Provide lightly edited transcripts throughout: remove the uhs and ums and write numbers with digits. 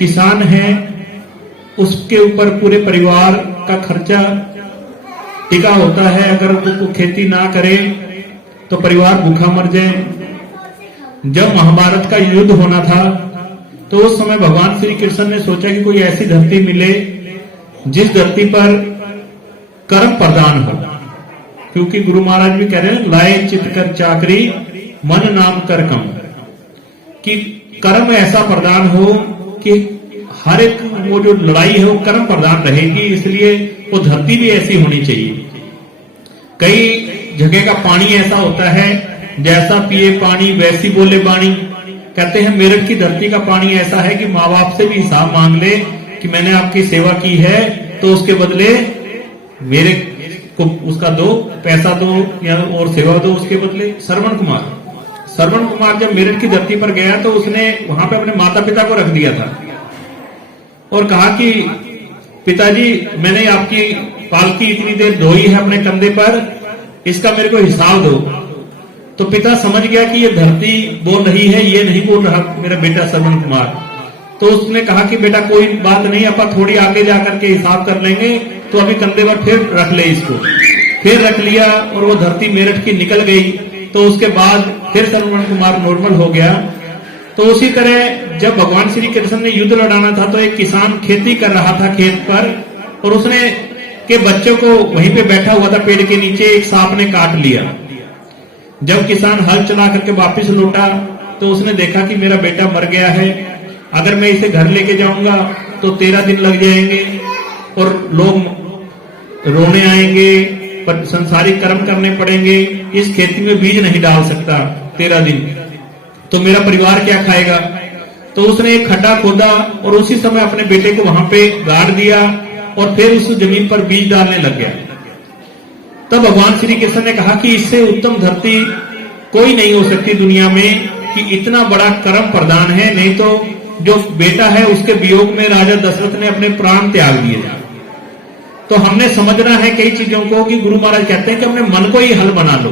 किसान है उसके ऊपर पूरे परिवार का खर्चा टिका होता है। अगर वो खेती ना करे तो परिवार भूखा मर जाए। जब महाभारत का युद्ध होना था तो उस समय भगवान श्री कृष्ण ने सोचा कि कोई ऐसी धरती मिले जिस धरती पर कर्म प्रदान हो, क्योंकि गुरु महाराज भी कह रहे हैं लाए चित कर चाकरी मन नाम कर कम, कि कर्म ऐसा प्रदान हो कि हर एक वो जो लड़ाई है वो कर्म प्रदान रहेगी, इसलिए वो धरती भी ऐसी होनी चाहिए। कई जगह का पानी ऐसा होता है जैसा पिए पानी वैसी बोले बाणी। कहते हैं मेरठ की धरती का पानी ऐसा है कि माँ बाप से भी हिसाब मांग ले कि मैंने आपकी सेवा की है तो उसके बदले मेरे को उसका दो, पैसा दो या और सेवा दो उसके बदले। श्रवण कुमार जब मेरठ की धरती पर गया तो उसने वहां पे अपने माता पिता को रख दिया था और कहा कि पिताजी मैंने आपकी पालकी इतनी देर धोई है अपने कंधे पर, इसका मेरे को हिसाब दो। तो पिता समझ गया कि ये धरती बोल रही है, ये नहीं बोल रहा मेरा बेटा श्रवण कुमार। तो उसने कहा कि बेटा कोई बात नहीं, अपन थोड़ी आगे जाकर के हिसाब कर लेंगे, तो अभी कंधे पर फिर रख ले इसको। फिर रख लिया और वो धरती मेरठ की निकल गई। तो उसके बाद फिर श्रवण कुमार नॉर्मल हो गया। तो उसी तरह जब भगवान श्री कृष्ण ने युद्ध लड़ाना था तो एक किसान खेती कर रहा था खेत पर, और उसने के बच्चों को वहीं पे बैठा हुआ था पेड़ के नीचे, एक सांप ने काट लिया। जब किसान हल चला करके वापिस लौटा तो उसने देखा कि मेरा बेटा मर गया है, अगर मैं इसे घर लेके जाऊंगा तो 13 दिन लग जाएंगे और लोग रोने आएंगे, पर संसारिक कर्म करने पड़ेंगे, इस खेती में बीज नहीं डाल सकता 13 दिन, तो मेरा परिवार क्या खाएगा। तो उसने एक खड्डा खोदा और उसी समय अपने बेटे को वहां पे गाड़ दिया और फिर उस जमीन पर बीज डालने लग गया। तब भगवान श्री कृष्ण ने कहा कि इससे उत्तम धरती कोई नहीं हो सकती दुनिया में कि इतना बड़ा कर्म प्रदान है। नहीं तो जो बेटा है उसके वियोग में राजा दशरथ ने अपने प्राण त्याग दिए। तो हमने समझना है कई चीजों को कि गुरु महाराज कहते हैं कि अपने मन को ही हल बना लो।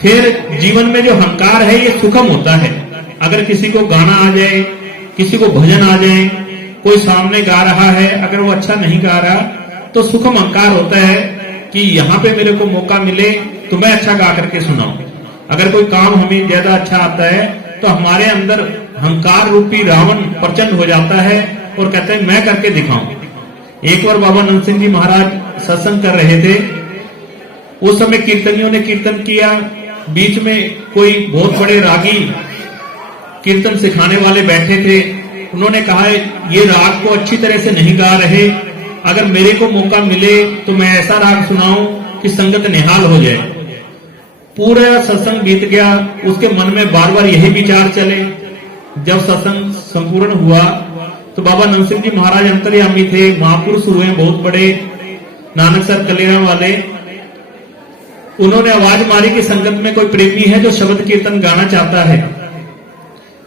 फिर जीवन में जो अहंकार है ये सुखम होता है। अगर किसी को गाना आ जाए, किसी को भजन आ जाए, कोई सामने गा रहा है, अगर वो अच्छा नहीं गा रहा तो सुखम अहंकार होता है कि यहाँ पे मेरे को मौका मिले तो मैं अच्छा गा करके सुनाऊं। अगर कोई काम हमें ज्यादा अच्छा आता है तो हमारे अंदर अहंकार रूपी रावण प्रचंड हो जाता है और कहते हैं मैं करके दिखाऊं। एक बार बाबा नंद सिंह जी महाराज सत्संग कर रहे थे, उस समय कीर्तनियों ने कीर्तन किया, बीच में कोई बहुत बड़े रागी कीर्तन सिखाने वाले बैठे थे। उन्होंने कहा ये राग को अच्छी तरह से नहीं गा रहे, अगर मेरे को मौका मिले तो मैं ऐसा राग सुनाऊं कि संगत निहाल हो जाए। पूरा सत्संग बीत गया, उसके मन में बार बार यही विचार चले। जब सत्संग संपूर्ण हुआ तो बाबा नंद सिंह जी महाराज अंतर्यामी थे, महापुरुष हुए बहुत बड़े, नानक सर कलेरा वाले। उन्होंने आवाज मारी कि संगत में कोई प्रेमी है जो शब्द कीर्तन गाना चाहता है।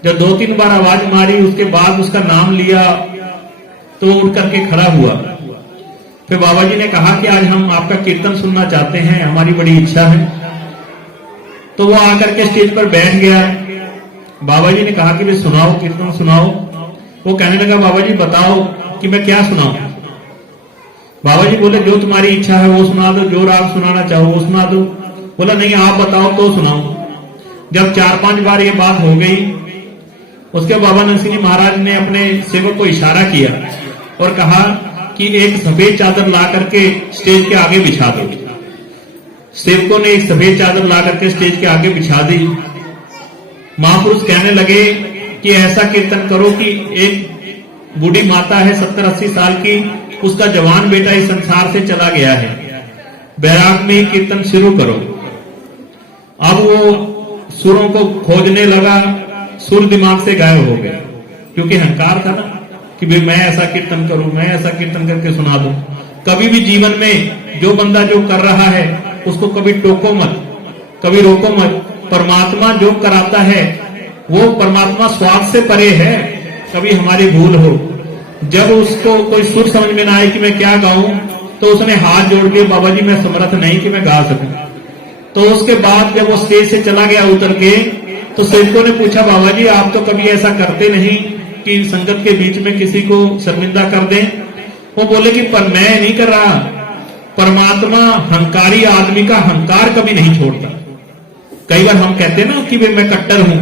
जब 2-3 बार आवाज मारी उसके बाद उसका नाम लिया तो उठ करके खड़ा हुआ। फिर बाबा जी ने कहा कि आज हम आपका कीर्तन सुनना चाहते हैं, हमारी बड़ी इच्छा है। तो वो आकर के स्टेज पर बैठ गया। बाबा जी ने कहा कि भाई सुनाओ, कीर्तन सुनाओ। वो कहने लगा बाबा जी बताओ कि मैं क्या सुनाऊं। बाबा जी बोले जो तुम्हारी इच्छा है वो सुना दो, जो राग सुनाना चाहो वो सुना दो। बोला नहीं आप बताओ तो सुनाओ। जब 4-5 बार ये बात हो गई, उसके बाबा नंद सिंह जी महाराज ने अपने सेवक को इशारा किया और कहा कि एक सफेद चादर ला करके स्टेज के आगे बिछा दो। सेवकों ने एक सफेद चादर ला करके स्टेज के आगे बिछा दी। महापुरुष कहने लगे कि ऐसा कीर्तन करो कि एक बूढ़ी माता है 70-80 साल की, उसका जवान बेटा इस संसार से चला गया है, बैराग में ही कीर्तन शुरू करो। अब वो सुरों को खोजने लगा, सुर दिमाग से गायब हो गए, क्योंकि अहंकार था ना कि भाई मैं ऐसा कीर्तन करूं, मैं ऐसा कीर्तन करके सुना दूं। कभी भी जीवन में जो बंदा जो कर रहा है उसको कभी टोको मत, कभी रोको मत। परमात्मा जो कराता है वो परमात्मा स्वार्थ से परे है। कभी हमारी भूल हो, जब उसको कोई सुर समझ में ना आए कि मैं क्या गाऊं, तो उसने हाथ जोड़ दिए बाबा जी मैं समर्थ नहीं कि मैं गा सकूं। तो उसके बाद जब वो स्टेज से चला गया उतर के, तो सेवकों ने पूछा बाबा जी आप तो कभी ऐसा करते नहीं, की संगत के बीच में किसी को शर्मिंदा कर दें। वो बोले कि पर मैं नहीं कर रहा, परमात्मा हंकारी आदमी का हंकार कभी नहीं छोड़ता। कई बार हम कहते हैं ना कि भाई मैं कट्टर हूं,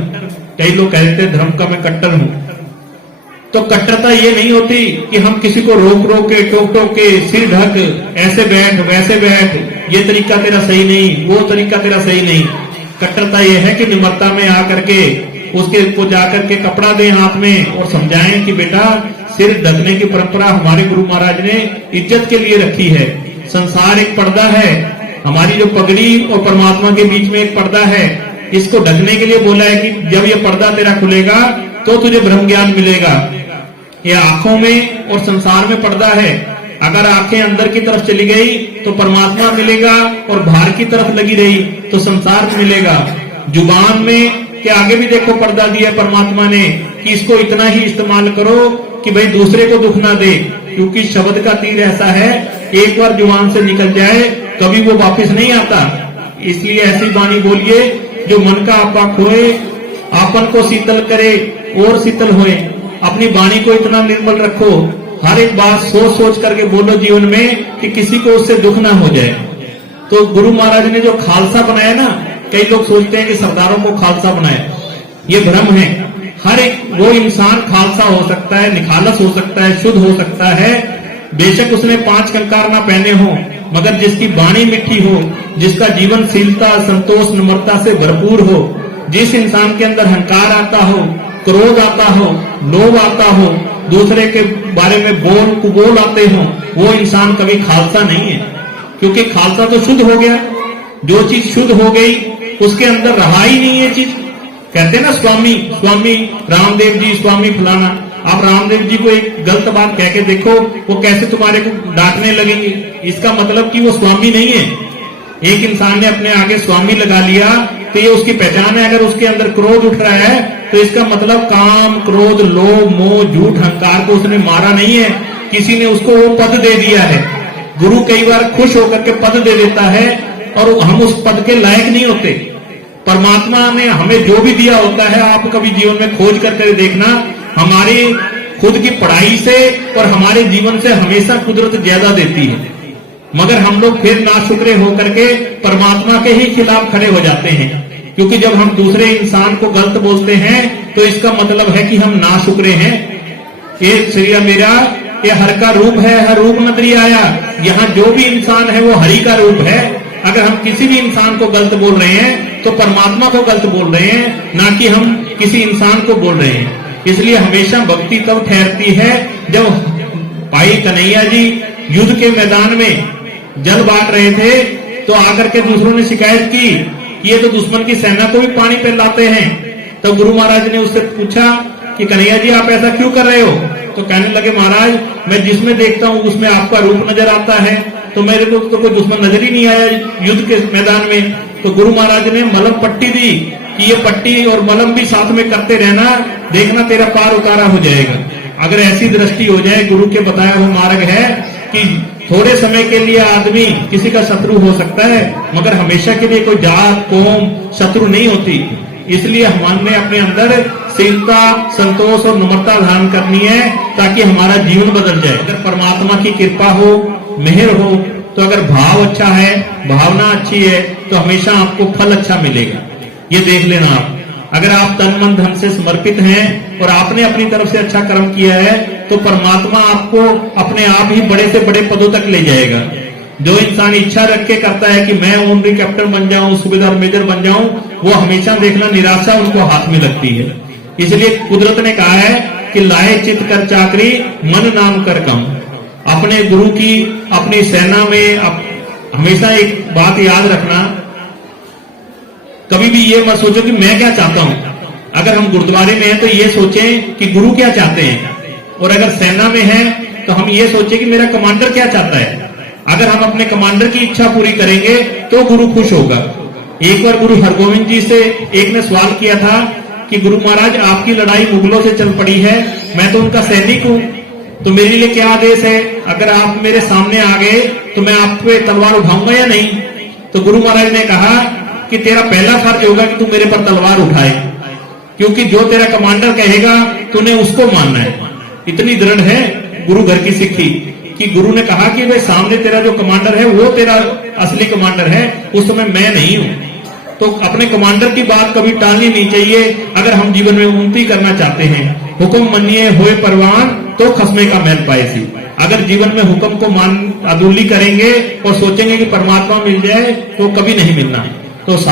कई लोग कहते हैं धर्म का मैं कट्टर हूं, तो कट्टरता ये नहीं होती कि हम किसी को रोक रोक के टोक टोक के सिर ढक ऐसे बैठ वैसे बैठ, ये तरीका तेरा सही नहीं, वो तरीका तेरा सही नहीं। कट्टरता ये है कि निम्रता में आकर के उसके को जाकर के कपड़ा दें हाथ में और समझाएं कि बेटा सिर ढकने की परंपरा हमारे गुरु महाराज ने इज्जत के लिए रखी है। संसार एक पर्दा है, हमारी जो पगड़ी और परमात्मा के बीच में एक पर्दा है, इसको ढकने के लिए बोला है कि जब ये पर्दा तेरा खुलेगा तो तुझे ब्रह्म ज्ञान मिलेगा। ये आंखों में और संसार में पर्दा है, अगर आंखें अंदर की तरफ चली गई तो परमात्मा मिलेगा और बाहर की तरफ लगी रही तो संसार मिलेगा। जुबान में के आगे भी देखो पर्दा दिया परमात्मा ने कि इसको इतना ही इस्तेमाल करो कि भाई दूसरे को दुख ना दे, क्योंकि शब्द का तीर ऐसा है एक बार जुबान से निकल जाए कभी वो वापस नहीं आता। इसलिए ऐसी वाणी बोलिए जो मन का आपा खोए, आपन को शीतल करे और शीतल होए। अपनी वाणी को इतना निर्मल रखो, हर एक बात सोच सोच करके बोलो जीवन में कि किसी को उससे दुख ना हो जाए। तो गुरु महाराज ने जो खालसा बनाया ना, कई लोग सोचते हैं कि सरदारों को खालसा बनाया, ये भ्रम है। हर एक वो इंसान खालसा हो सकता है, निखालस हो सकता है, शुद्ध हो सकता है, बेशक उसने 5 कंकार ना पहने हो, मगर जिसकी वाणी मिठी हो, जिसका जीवन शीलता संतोष नम्रता से भरपूर हो, जिस इंसान के अंदर हंकार आता हो, क्रोध आता हो, लोभ आता हो, दूसरे के बारे में बोल कुबोल आते हो, वो इंसान कभी खालसा नहीं है। क्योंकि खालसा तो शुद्ध हो गया, जो चीज शुद्ध हो गई उसके अंदर रहा ही नहीं है चीज। कहते हैं ना स्वामी स्वामी रामदेव जी, स्वामी फलाना। आप रामदेव जी को एक गलत बात कह के देखो, वो कैसे तुम्हारे को डांटने लगेंगे। इसका मतलब कि वो स्वामी नहीं है। एक इंसान ने अपने आगे स्वामी लगा लिया तो ये उसकी पहचान है। अगर उसके अंदर क्रोध उठ रहा है तो इसका मतलब काम क्रोध लोभ मोह झूठ अहंकार को उसने मारा नहीं है, किसी ने उसको वो पद दे दिया है। गुरु कई बार खुश होकर के पद दे देता है और हम उस पद के लायक नहीं होते। परमात्मा ने हमें जो भी दिया होता है, आप कभी जीवन में खोज करके देखना, हमारी खुद की पढ़ाई से और हमारे जीवन से हमेशा कुदरत ज्यादा देती है, मगर हम लोग फिर नाशुक्रे होकर के परमात्मा के ही खिलाफ खड़े हो जाते हैं। क्योंकि जब हम दूसरे इंसान को गलत बोलते हैं तो इसका मतलब है कि हम नाशुक्रे हैं। ये श्री मेरा ये हर का रूप है, हर रूप नदरी आया। यहाँ जो भी इंसान है वो हरि का रूप है। अगर हम किसी भी इंसान को गलत बोल रहे हैं तो परमात्मा को गलत बोल रहे हैं, ना कि हम किसी इंसान को बोल रहे हैं। इसलिए हमेशा भक्ति तब ठहरती है जब भाई कन्हैया जी युद्ध के मैदान में जल बांट रहे थे तो आकर के दूसरों ने शिकायत की कि ये तो दुश्मन की सेना को भी पानी पे लाते हैं। तो गुरु महाराज ने उससे पूछा कि कन्हैया जी आप ऐसा क्यों कर रहे हो? तो कहने लगे महाराज मैं जिसमें देखता हूँ उसमें आपका रूप नजर आता है, तो मेरे को तो कोई दुश्मन नजर ही नहीं आया युद्ध के मैदान में। तो गुरु महाराज ने मलम पट्टी दी कि ये पट्टी और मलम भी साथ में करते रहना, देखना तेरा पार उतारा हो जाएगा। अगर ऐसी दृष्टि हो जाए, गुरु के बताया हुआ मार्ग है कि थोड़े समय के लिए आदमी किसी का शत्रु हो सकता है, मगर हमेशा के लिए कोई जात कौम शत्रु नहीं होती। इसलिए हमने अपने अंदर शीलता संतोष और नम्रता धारण करनी है ताकि हमारा जीवन बदल जाए। अगर परमात्मा की कृपा हो, मेहर हो, तो अगर भाव अच्छा है, भावना अच्छी है, तो हमेशा आपको फल अच्छा मिलेगा। ये देख लेना आप, अगर आप तन मन धन से समर्पित हैं और आपने अपनी तरफ से अच्छा कर्म किया है तो परमात्मा आपको अपने आप ही बड़े से बड़े पदों तक ले जाएगा। जो इंसान इच्छा रख के करता है कि मैं ओनरी कैप्टन बन जाऊं, सूबेदार मेजर बन जाऊं, वो हमेशा देखना निराशा उनको हाथ में लगती है। इसलिए कुदरत ने कहा है कि लाए चित कर चाकरी मन नाम कर कम। अपने गुरु की अपनी सेना में हमेशा एक बात याद रखना, कभी भी ये मत सोचो कि मैं क्या चाहता हूं। अगर हम गुरुद्वारे में हैं तो ये सोचें कि गुरु क्या चाहते हैं, और अगर सेना में हैं तो हम ये सोचें कि मेरा कमांडर क्या चाहता है। अगर हम अपने कमांडर की इच्छा पूरी करेंगे तो गुरु खुश होगा। एक बार गुरु हरगोविंद जी से एक ने सवाल किया था कि गुरु महाराज आपकी लड़ाई मुगलों से चल पड़ी है, मैं तो उनका सैनिक हूं, तो मेरे लिए क्या आदेश है? अगर आप मेरे सामने आ गए तो मैं आप पे तलवार उठाऊंगा या नहीं? तो गुरु महाराज ने कहा कि तेरा पहला फर्ज होगा कि तू मेरे पर तलवार उठाए, क्योंकि जो तेरा कमांडर कहेगा तूने उसको मानना है। इतनी दृढ़ है गुरु घर की सिक्खी कि गुरु ने कहा कि भाई सामने तेरा जो कमांडर है वो तेरा असली कमांडर है, उस समय मैं नहीं हूं। तो अपने कमांडर की बात कभी टालनी नहीं चाहिए अगर हम जीवन में उन्नति करना चाहते हैं। हुक्म मनिए होए परवान तो खसमे का मैल पाए सी। अगर जीवन में हुक्म को मान अदुल्ली करेंगे और सोचेंगे कि परमात्मा मिल जाए तो कभी नहीं मिलना है।